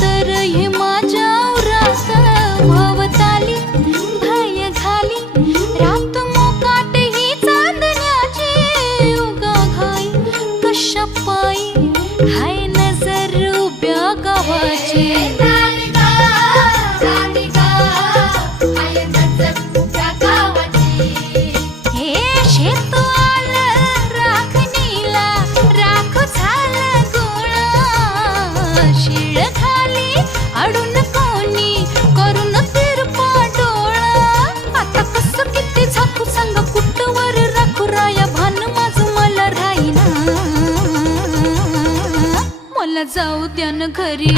तर हे माझ्या उरात भवताली भय घाली रात मोकाट ही चांदण्याची उगा घाई कशा पायी हाय नजर उभ्या गावाची शिळ खाली अडून कोणी करून तिरपा डोळा आता कसं किती झाकू सांग कुठवर राखू राया भान माझं मला राहीना मला जाऊ द्या न घरी